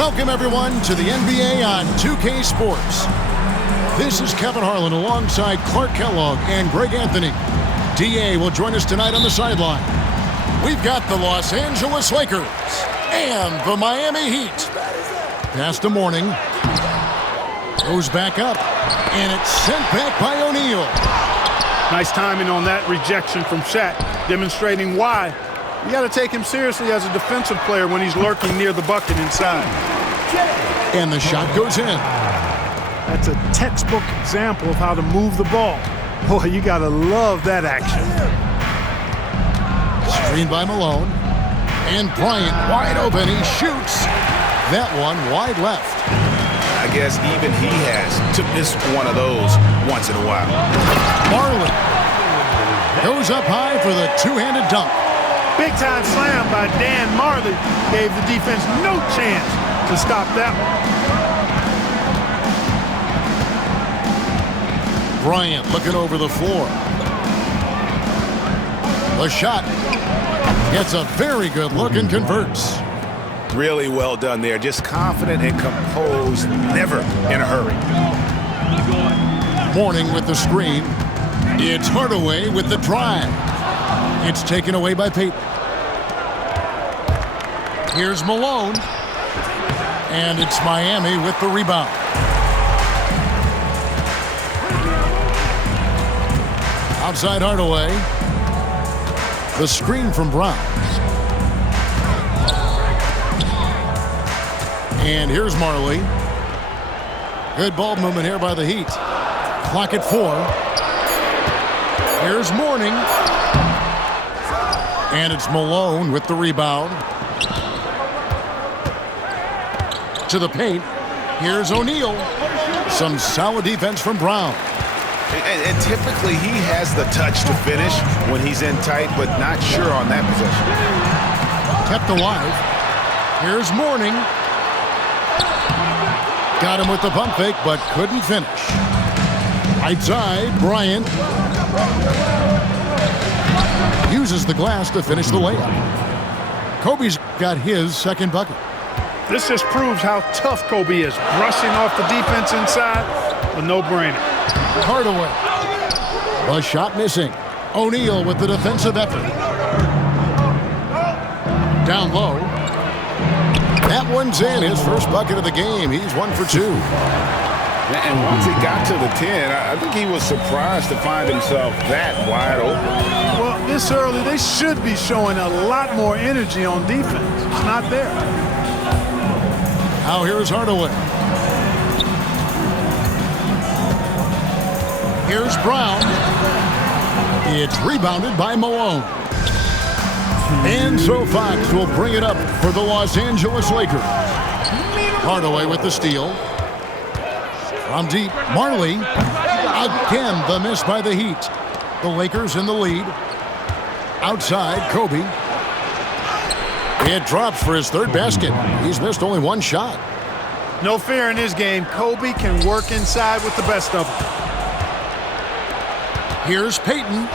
Welcome, everyone, to the NBA on 2K Sports. This is Kevin Harlan alongside Clark Kellogg and Greg Anthony. DA will join us tonight on the sideline. We've got the Los Angeles Lakers and the Miami Heat. Pass to Mourning. Goes back up, and it's sent back by O'Neal. Nice timing on that rejection from Shaq, demonstrating why you got to take him seriously as a defensive player when he's lurking near the bucket inside. And the shot goes in. That's a textbook example of how to move the ball. Boy, you got to love that action. Screened by Malone. And Bryant wide open. He shoots. That one wide left. I guess even he has to miss one of those once in a while. Marley goes up high for the two-handed dunk. Big-time slam by Dan Marley gave the defense no chance to stop that one. Bryant looking over the floor. The shot gets a very good look and converts. Really well done there. Just confident and composed, never in a hurry. Mourning with the screen. It's Hardaway with the drive. It's taken away by Payton. Here's Malone. And it's Miami with the rebound. Outside Hardaway. The screen from Brown. And here's Marley. Good ball movement here by the Heat. Clock at 4. Here's Mourning. And it's Malone with the rebound. To the paint. Here's O'Neal. Some solid defense from Brown. And typically he has the touch to finish when he's in tight, but not sure on that possession. Kept alive. Here's Mourning. Got him with the pump fake, but couldn't finish. Right side, Bryant. Uses the glass to finish the layup. Kobe's got his second bucket. This just proves how tough Kobe is. Brushing off the defense inside, a no-brainer. Hardaway. The shot missing. O'Neal with the defensive effort. Down low. That one's in. His first bucket of the game. He's 1 for 2. And once he got to the 10, I think he was surprised to find himself that wide open. Well, this early, they should be showing a lot more energy on defense. It's not there. Now here's Hardaway. Here's Brown. It's rebounded by Malone. And so Fox will bring it up for the Los Angeles Lakers. Hardaway with the steal. From deep, Marley. Again, the miss by the Heat. The Lakers in the lead. Outside, Kobe. It drops for his third basket. He's missed only one shot. No fear in his game. Kobe can work inside with the best of them. Here's Payton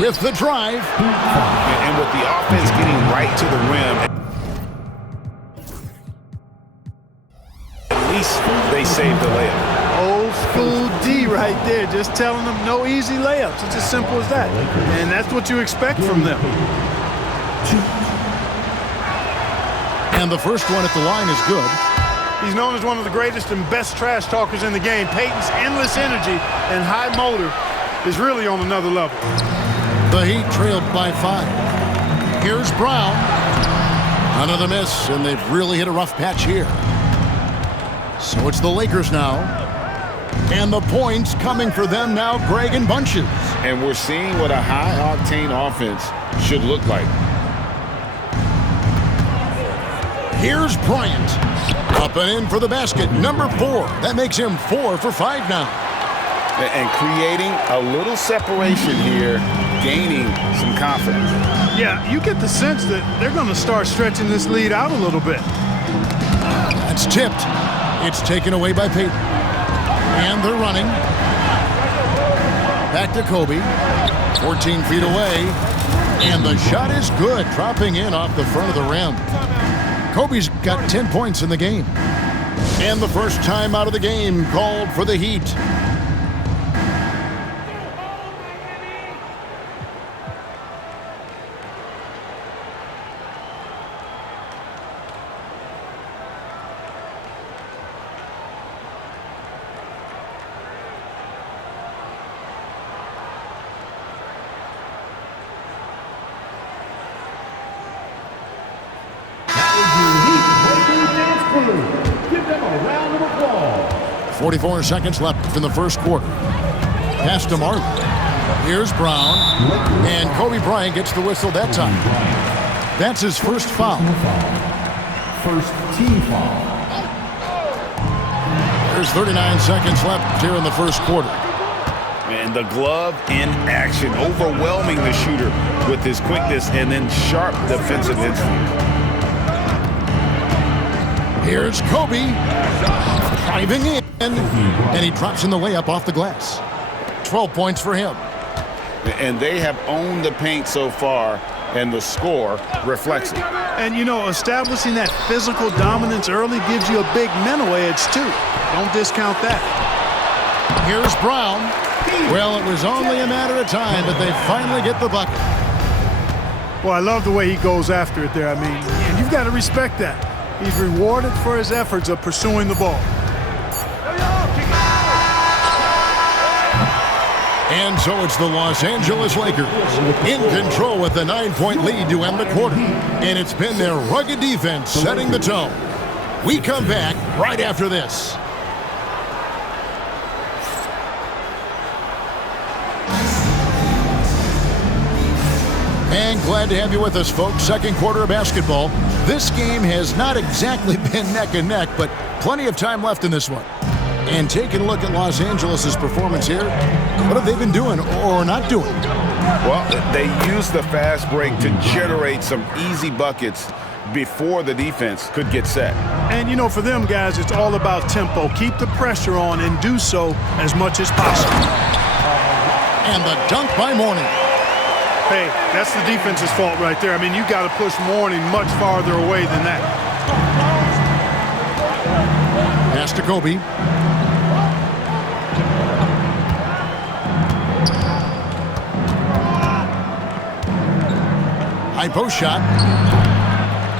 with the drive. And with the offense getting right to the rim, at least they saved the layup. Old school D right there, just telling them no easy layups. It's as simple as that. And that's what you expect from them. And the first one at the line is good. He's known as one of the greatest and best trash talkers in the game. Payton's endless energy and high motor is really on another level. The Heat trailed by 5. Here's Brown. Another miss, and they've really hit a rough patch here. So it's the Lakers now. And the points coming for them now, Greg, in bunches. And we're seeing what a high-octane offense should look like. Here's Bryant. Up and in for the basket, number 4. That makes him 4 for 5 now. And creating a little separation here, gaining some confidence. Yeah, you get the sense that they're going to start stretching this lead out a little bit. That's tipped. It's taken away by Payton. And they're running. Back to Kobe. 14 feet away. And the shot is good, dropping in off the front of the rim. Kobe's got 10 points in the game. And the first time out of the game called for the Heat. Give them a round of applause. 44 seconds left in the first quarter. Pass to Marley. Here's Brown. And Kobe Bryant gets the whistle that time. That's his first foul. First team foul. There's 39 seconds left here in the first quarter. And the glove in action, overwhelming the shooter with his quickness and then sharp defensive instinct. Here's Kobe driving in, and he drops in the layup off the glass. 12 points for him. And they have owned the paint so far, and the score reflects it. And, you know, establishing that physical dominance early gives you a big mental edge, too. Don't discount that. Here's Brown. Well, it was only a matter of time, but they finally get the bucket. Well, I love the way he goes after it there. I mean, and you've got to respect that. He's rewarded for his efforts of pursuing the ball. And so it's the Los Angeles Lakers in control with a 9-point lead to end the quarter. And it's been their rugged defense setting the tone. We come back right after this. And glad to have you with us, folks. Second quarter of basketball. This game has not exactly been neck and neck, but plenty of time left in this one. And taking a look at Los Angeles' performance here, what have they been doing or not doing? Well, they used the fast break to generate some easy buckets before the defense could get set. And, you know, for them guys, it's all about tempo. Keep the pressure on and do so as much as possible. And the dunk by Mourning. Hey, that's the defense's fault right there. I mean, you got to push Mourning much farther away than that. Pass to Kobe. High post shot.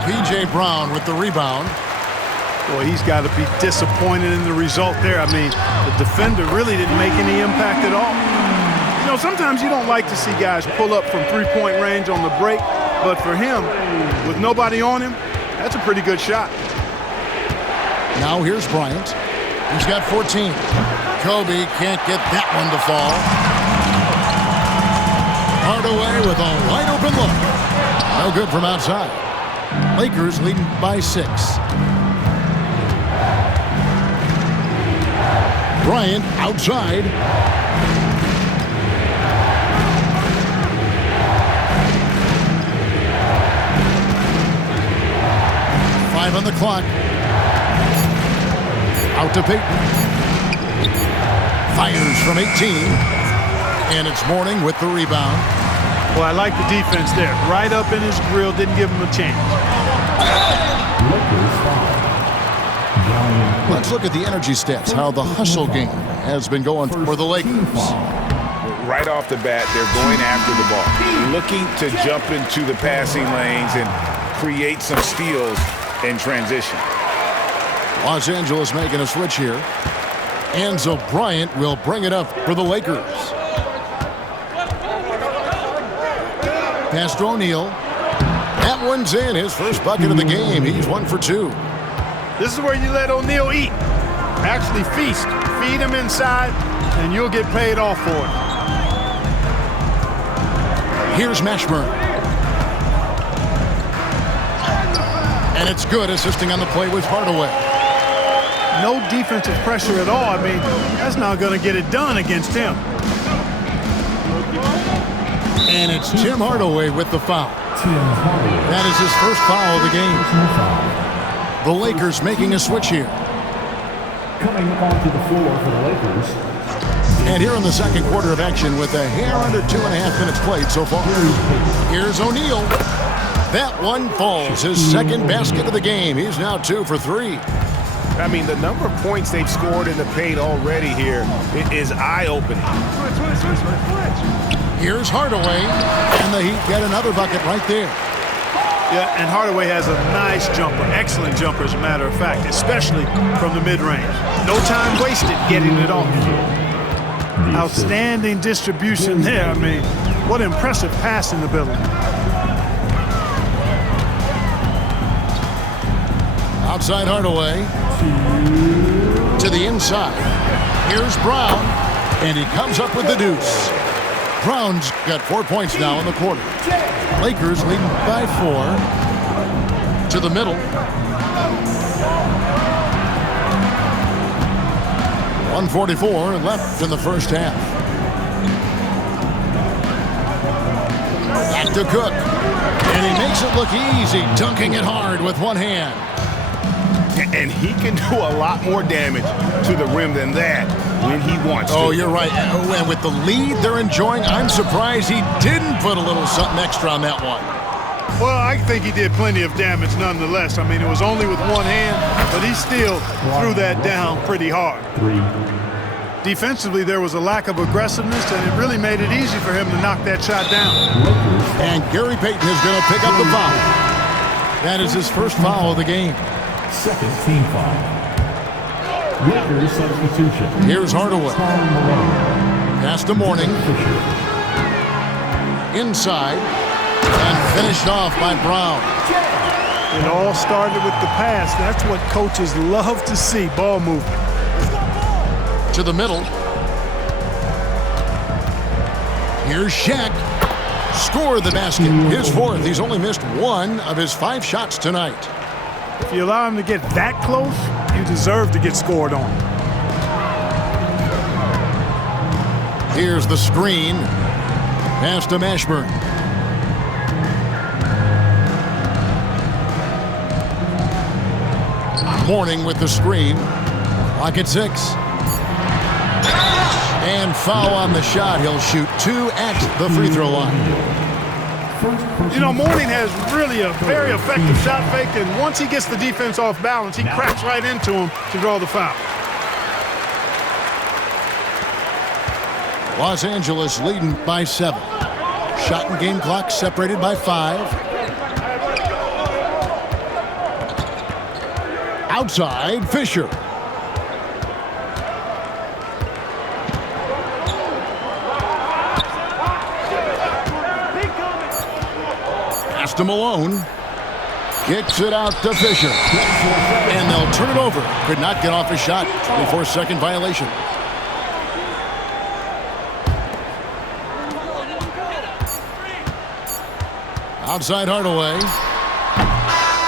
P.J. Brown with the rebound. Boy, he's got to be disappointed in the result there. I mean, the defender really didn't make any impact at all. You know, sometimes you don't like to see guys pull up from three-point range on the break, but for him, with nobody on him, that's a pretty good shot. Now here's Bryant. He's got 14. Kobe can't get that one to fall. Hardaway with a wide open look. No good from outside. Lakers leading by 6. Bryant outside. On the clock. Out to Payton. Fires from 18. And it's Mourning with the rebound. Well, I like the defense there. Right up in his grill, didn't give him a chance. Let's look at the energy stats, how the hustle game has been going for the Lakers. Right off the bat, they're going after the ball, looking to jump into the passing lanes and create some steals in transition. Los Angeles making a switch here. Enzo Bryant will bring it up for the Lakers. Pass to O'Neal. That one's in, his first bucket of the game. He's 1 for 2. This is where you let O'Neal eat. Actually feast. Feed him inside, and you'll get paid off for it. Here's Mashburn. And it's good, assisting on the play with Hardaway. No defensive pressure at all. I mean, that's not going to get it done against him. And it's Tim Hardaway with the foul. That is his first foul of the game. The Lakers making a switch here. Coming onto the floor for the Lakers. And here in the second quarter of action with a hair under 2.5 minutes played so far. Here's O'Neal. That one falls. His second basket of the game. He's now 2 for 3. I mean, the number of points they've scored in the paint already here is eye-opening. Here's Hardaway, and the Heat get another bucket right there. Yeah, and Hardaway has a nice jumper, excellent jumper as a matter of fact, especially from the mid-range. No time wasted getting it off. Outstanding distribution there. I mean, what impressive passing ability. Outside Hardaway to the inside. Here's Brown, and he comes up with the deuce. Brown's got 4 points now in the quarter. Lakers leading by 4. To the middle. 1:44 left in the first half. Back to Cook. And he makes it look easy, dunking it hard with one hand. And he can do a lot more damage to the rim than that when he wants to. Oh, you're right. And with the lead they're enjoying, I'm surprised he didn't put a little something extra on that one. Well, I think he did plenty of damage nonetheless. I mean, it was only with one hand, but he still threw that down pretty hard. Defensively, there was a lack of aggressiveness, and it really made it easy for him to knock that shot down. And Gary Payton is going to pick up the foul. That is his first foul of the game. Second team foul. Lakers substitution. Here's Hardaway. Pass to Mourning. Inside. And finished off by Brown. It all started with the pass. That's what coaches love to see, ball movement. To the middle. Here's Shaq. Scored the basket. His fourth. He's only missed 1 of his 5 shots tonight. If you allow him to get that close, you deserve to get scored on. Here's the screen. Pass to Mashburn. Mourning with the screen. Clock at 6. And foul on the shot. He'll shoot 2 at the free throw line. You know, Mourning has really a very effective shot fake, and once he gets the defense off balance, he cracks right into him to draw the foul. Los Angeles leading by 7. Shot and game clock separated by 5. Outside, Fisher. Pass to Malone. Kicks it out to Fisher. And they'll turn it over. Could not get off a shot. 24-second violation. Outside Hardaway.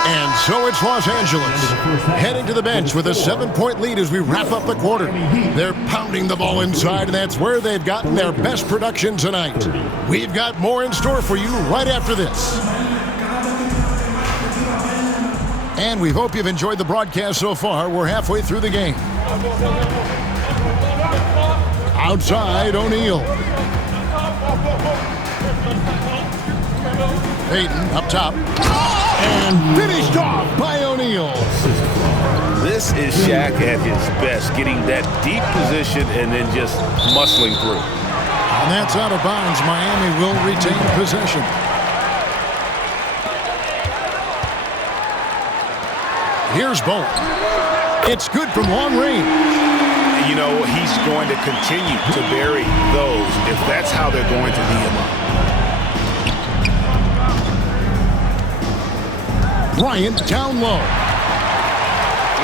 And so it's Los Angeles heading to the bench with a 7-point lead as we wrap up the quarter. They're pounding the ball inside, and that's where they've gotten their best production tonight. We've got more in store for you right after this. And we hope you've enjoyed the broadcast so far. We're halfway through the game. Outside, O'Neal. Payton up top. And finished off by O'Neal. This is Shaq at his best, getting that deep position and then just muscling through. And that's out of bounds. Miami will retain possession. Here's Bolt. It's good from long range. You know, he's going to continue to bury those if that's how they're going to beat him up. Bryant down low.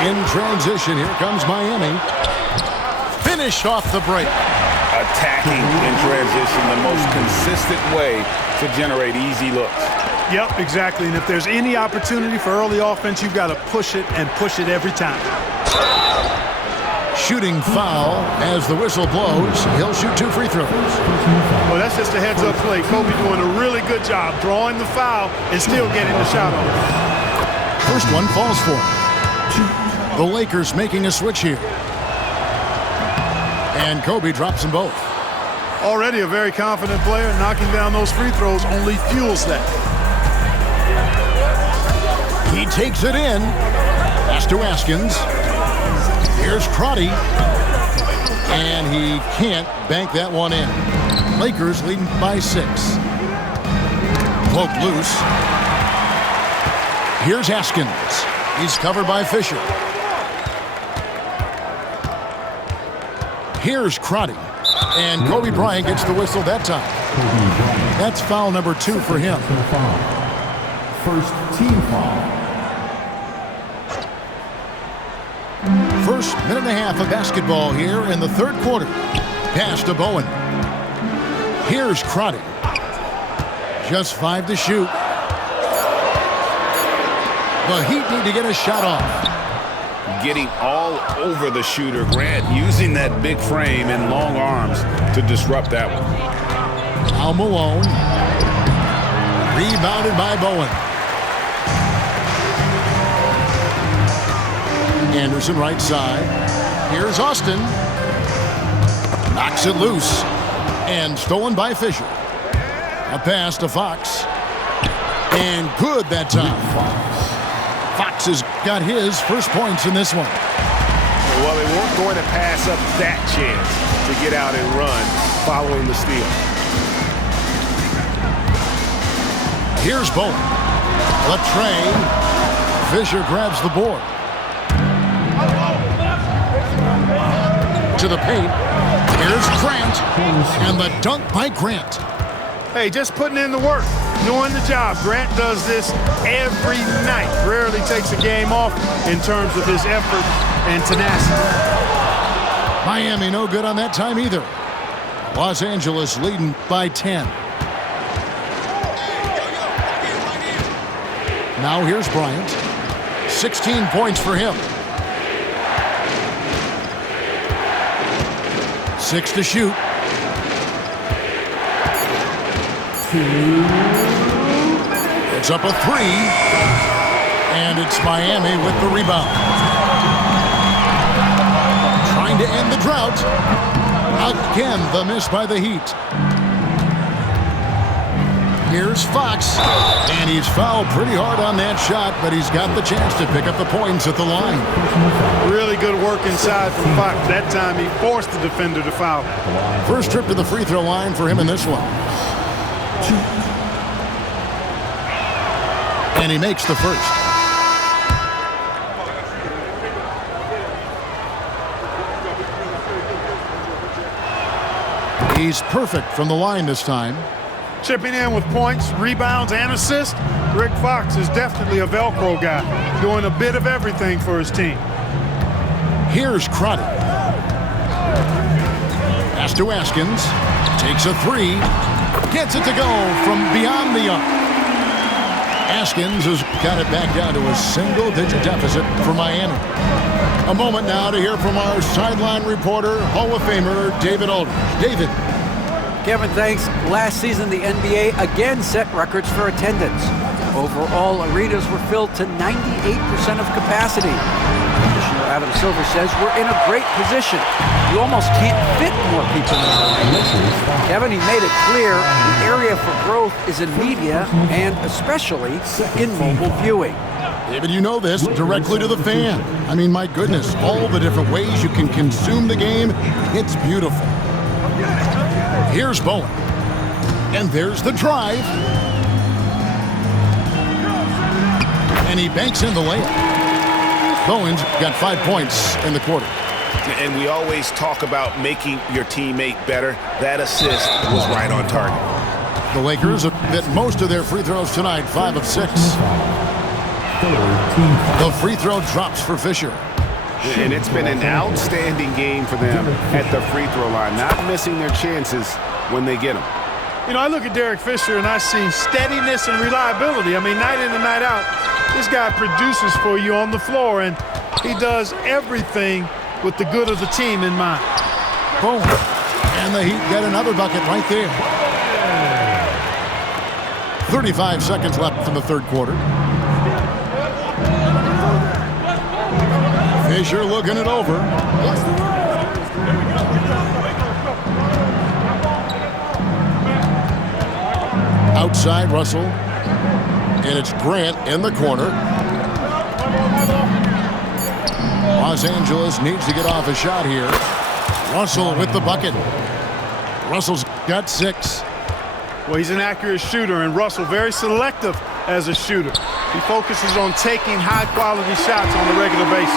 In transition, here comes Miami. Finished off the break. Attacking in transition, the most consistent way to generate easy looks. Yep, exactly. And if there's any opportunity for early offense, you've got to push it and push it every time. Shooting foul as the whistle blows. He'll shoot 2 free throws. Well, that's just a heads-up play. Kobe doing a really good job drawing the foul and still getting the shot off. First one falls for him. The Lakers making a switch here. And Kobe drops them both. Already a very confident player. Knocking down those free throws only fuels that. He takes it in. Pass to Askins. Here's Crotty. And he can't bank that one in. Lakers leading by 6. Cloak loose. Here's Askins. He's covered by Fisher. Here's Crotty. And Kobe Bryant gets the whistle that time. That's foul number 2 for him. First team foul. First minute and a half of basketball here in the third quarter. Pass to Bowen. Here's Crotty. Just 5 to shoot. The Heat need to get a shot off. Getting all over the shooter. Grant using that big frame and long arms to disrupt that one. Now Malone. Rebounded by Bowen. Anderson right side. Here's Austin. Knocks it loose. And stolen by Fisher. A pass to Fox. And good that time. Fox has got his first points in this one. Well, they weren't going to pass up that chance to get out and run following the steal. Here's Bowen. Latrey. Fisher grabs the board. To the paint. Here's Grant. And the dunk by Grant. Hey, just putting in the work, doing the job. Grant does this every night. Rarely takes a game off in terms of his effort and tenacity. Miami no good on that time either. Los Angeles leading by 10. Now here's Bryant. 16 points for him. 6 to shoot. It's up a 3. And it's Miami with the rebound. Trying to end the drought. Again, the miss by the Heat. Here's Fox. And he's fouled pretty hard on that shot, but he's got the chance to pick up the points at the line. Really good work inside from Fox. That time he forced the defender to foul. First trip to the free throw line for him in this one. And he makes the first. He's perfect from the line this time. Chipping in with points, rebounds, and assists, Rick Fox is definitely a Velcro guy, doing a bit of everything for his team. Here's Crotty. Pass to Askins. Takes a 3. Gets it to go from beyond the arc. Askins has got it back down to a single-digit deficit for Miami. A moment now to hear from our sideline reporter, Hall of Famer David Aldridge. David. Kevin, thanks. Last season, the NBA again set records for attendance. Overall, arenas were filled to 98% of capacity. Commissioner Adam Silver says we're in a great position. You almost can't fit more people in the arena. Kevin, he made it clear the area for growth is in media and especially in mobile viewing. David, you know this, directly to the fan. I mean, my goodness, all the different ways you can consume the game, it's beautiful. Here's Bowen. And there's the drive. And he banks in the layup. Bowen's got 5 points in the quarter. And we always talk about making your teammate better. That assist was right on target. The Lakers have hit most of their free throws tonight, 5 of 6. The free throw drops for Fisher. And it's been an outstanding game for them at the free throw line, not missing their chances when they get them. You know, I look at Derek Fisher and I see steadiness and reliability. I mean, night in and night out, this guy produces for you on the floor, and he does everything with the good of the team in mind. Boom. And the Heat get another bucket right there. 35 seconds left in the third quarter. Fisher looking it over. Outside, Russell. And it's Grant in the corner. Los Angeles needs to get off a shot here. Russell with the bucket. Russell's got 6. Well, he's an accurate shooter, and Russell very selective as a shooter. He focuses on taking high-quality shots on a regular basis.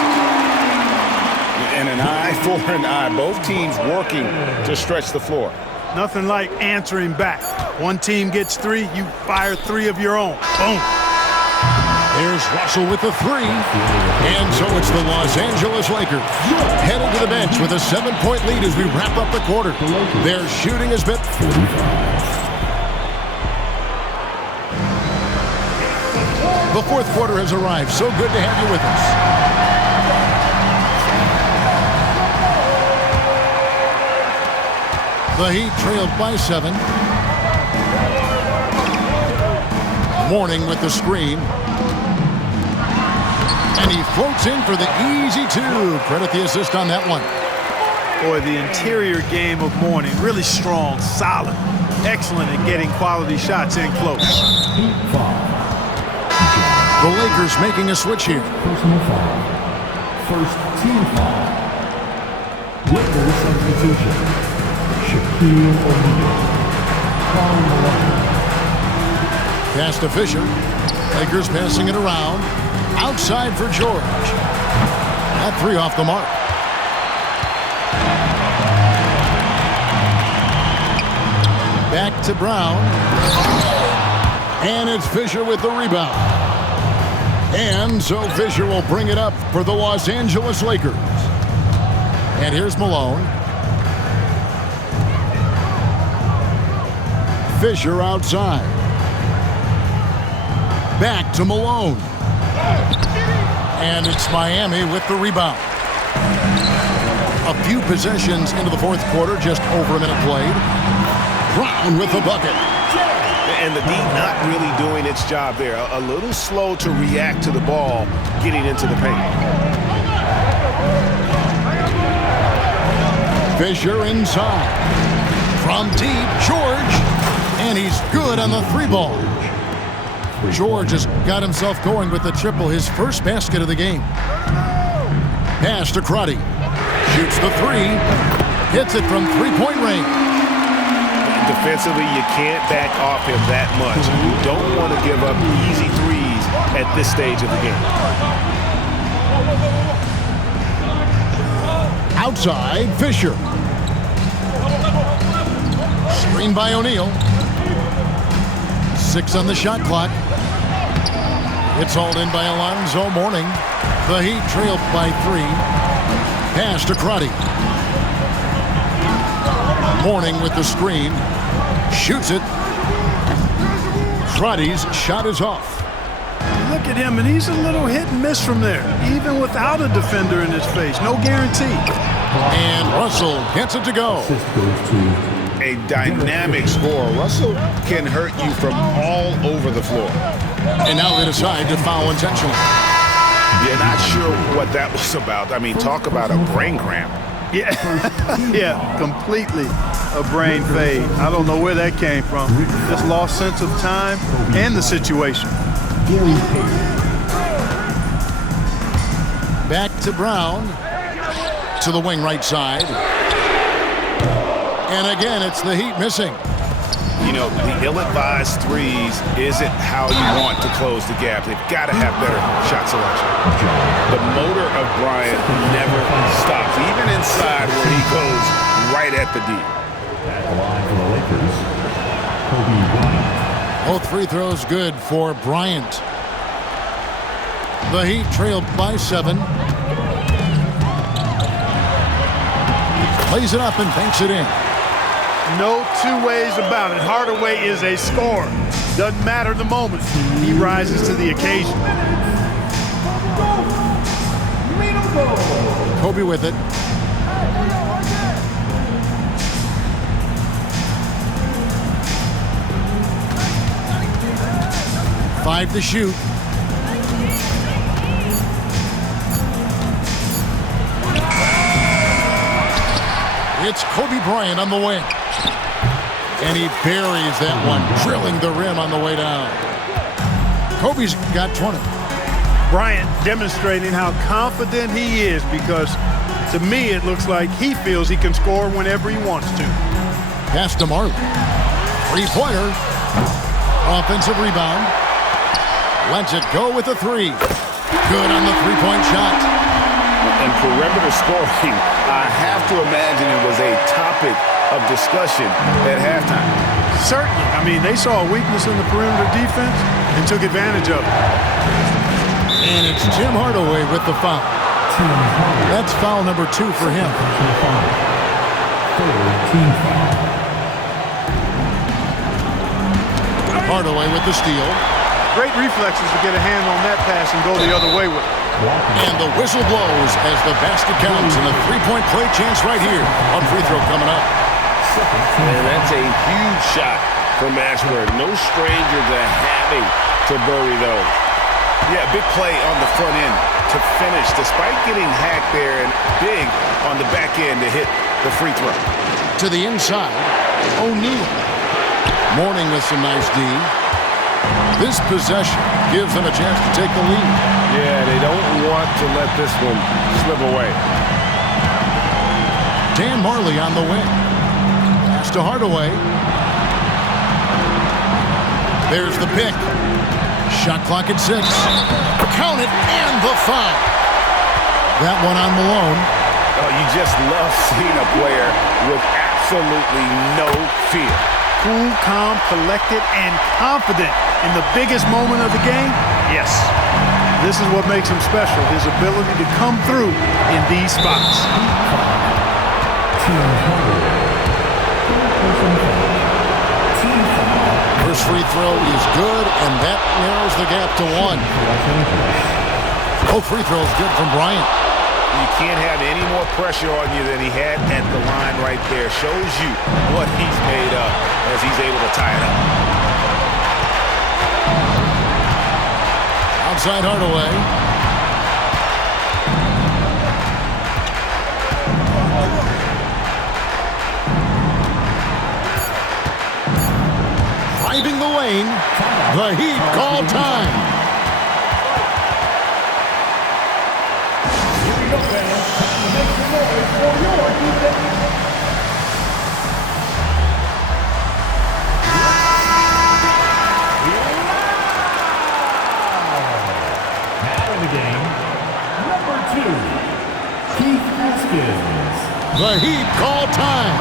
And an eye for an eye. Both teams working to stretch the floor. Nothing like answering back. One team gets 3, you fire 3 of your own. Boom. Here's Russell with the 3. And so it's the Los Angeles Lakers headed to the bench with a 7-point lead as we wrap up the quarter. Their shooting has been... The fourth quarter has arrived. So good to have you with us. The Heat trailed by 7. Mourning with the screen. And he floats in for the easy 2. Credit the assist on that one. Boy, the interior game of Mourning, really strong, solid, excellent at getting quality shots in close. The Lakers making a switch here. Personal foul. First team foul. With the substitution, Shaquille O'Neal. Foul Malone. Pass to Fisher. Lakers passing it around. Outside for George. That 3 off the mark. Back to Brown. And it's Fisher with the rebound. And so Fisher will bring it up for the Los Angeles Lakers. And here's Malone. Fisher outside. Back to Malone. And it's Miami with the rebound. A few possessions into the fourth quarter, just over a minute played. Brown with the bucket. And the D not really doing its job there. A little slow to react to the ball getting into the paint. Fisher inside. From deep, George. And he's good on the 3 ball. George has got himself going with the triple, his first basket of the game. Pass to Crotty. Shoots the 3. Hits it from 3-point range. Defensively, you can't back off him that much. You don't want to give up easy 3s at this stage of the game. Outside, Fisher. Screen by O'Neal. 6 on the shot clock. It's hauled in by Alonzo Mourning. The Heat trailed by 3. Pass to Crotty. Mourning with the screen. Shoots it. Crotty's shot is off. Look at him, and he's a little hit and miss from there, even without a defender in his face. No guarantee. And Russell gets it to go. Assist goes to A dynamic scorer. Russell can hurt you from all over the floor. And now they decide to foul intentionally. You're not sure what that was about. I mean, talk about a brain cramp. Yeah, yeah, completely a brain fade. I don't know where that came from. Just lost sense of time and the situation. Gary Payton. Back to Brown. To the wing right side. And again, it's the Heat missing. You know, the ill-advised 3s isn't how you want to close the gap. They've got to have better shot selection. The motor of Bryant never stops, even inside where he goes right at the D. At the line for the Lakers, Kobe Bryant. Both free throws good for Bryant. The Heat trailed by 7. Plays it up and banks it in. No 2 ways about it. Hardaway is a scorer. Doesn't matter the moment. He rises to the occasion. Kobe with it. Five to shoot. It's Kobe Bryant on the wing. And he buries that one, drilling the rim on the way down. Kobe's got 20. Bryant demonstrating how confident he is, because to me it looks like he feels he can score whenever he wants to. Pass to Marley. Three-pointer. Offensive rebound. Lets it go with a three. Good on the three-point shot. And perimeter scoring, I have to imagine it was a topic of discussion at halftime. Certainly. I mean, they saw a weakness in the perimeter defense and took advantage of it. And it's Tim Hardaway with the foul. That's foul number 2 for him. Hardaway with the steal. Great reflexes to get a hand on that pass and go the other way with it. And the whistle blows as the basket counts, and a three-point play chance right here. On free throw coming up. And that's a huge shot from Mashburn. No stranger to having to bury those. Yeah, big play on the front end to finish, despite getting hacked there, and big on the back end to hit the free throw. To the inside, O'Neal. Mourning with some nice D. This possession gives them a chance to take the lead. Yeah, they don't want to let this one slip away. Dan Marley on the wing. Pass to Hardaway. There's the pick. Shot clock at 6. Count it, and the foul. That one on Malone. Oh, you just love seeing a player with absolutely no fear. Cool, calm, collected, and confident in the biggest moment of the game? Yes. This is what makes him special, his ability to come through in these spots. First free throw is good, and that narrows the gap to 1. Both free throws good from Bryant. You can't have any more pressure on you than he had at the line right there. Shows you what he's made of as he's able to tie it up. Outside Hardaway. Driving the lane. The Heat call time. The Heat call time.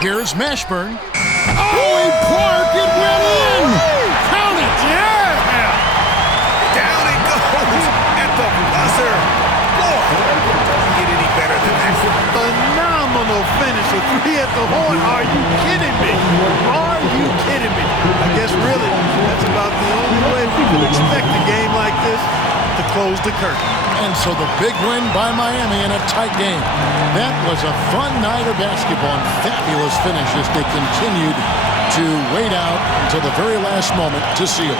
Here's Mashburn. Oh, and Clark, it went in! Count it! Yeah! Down it goes at the buzzer. Boy, doesn't get any better than that. Phenomenal finish. A 3 at the horn. Are you kidding me? Are you kidding me? I guess really that's about the only way we can expect a game like this to close the curtain. And so the big win by Miami in a tight game. That was a fun night of basketball and fabulous finish as they continued to wait out until the very last moment to seal.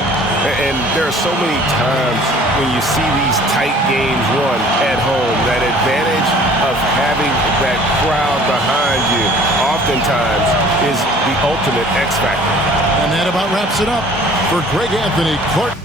And there are so many times when you see these tight games won at home, that advantage of having that crowd behind you oftentimes is the ultimate X factor. And that about wraps it up. For Greg Anthony, Clark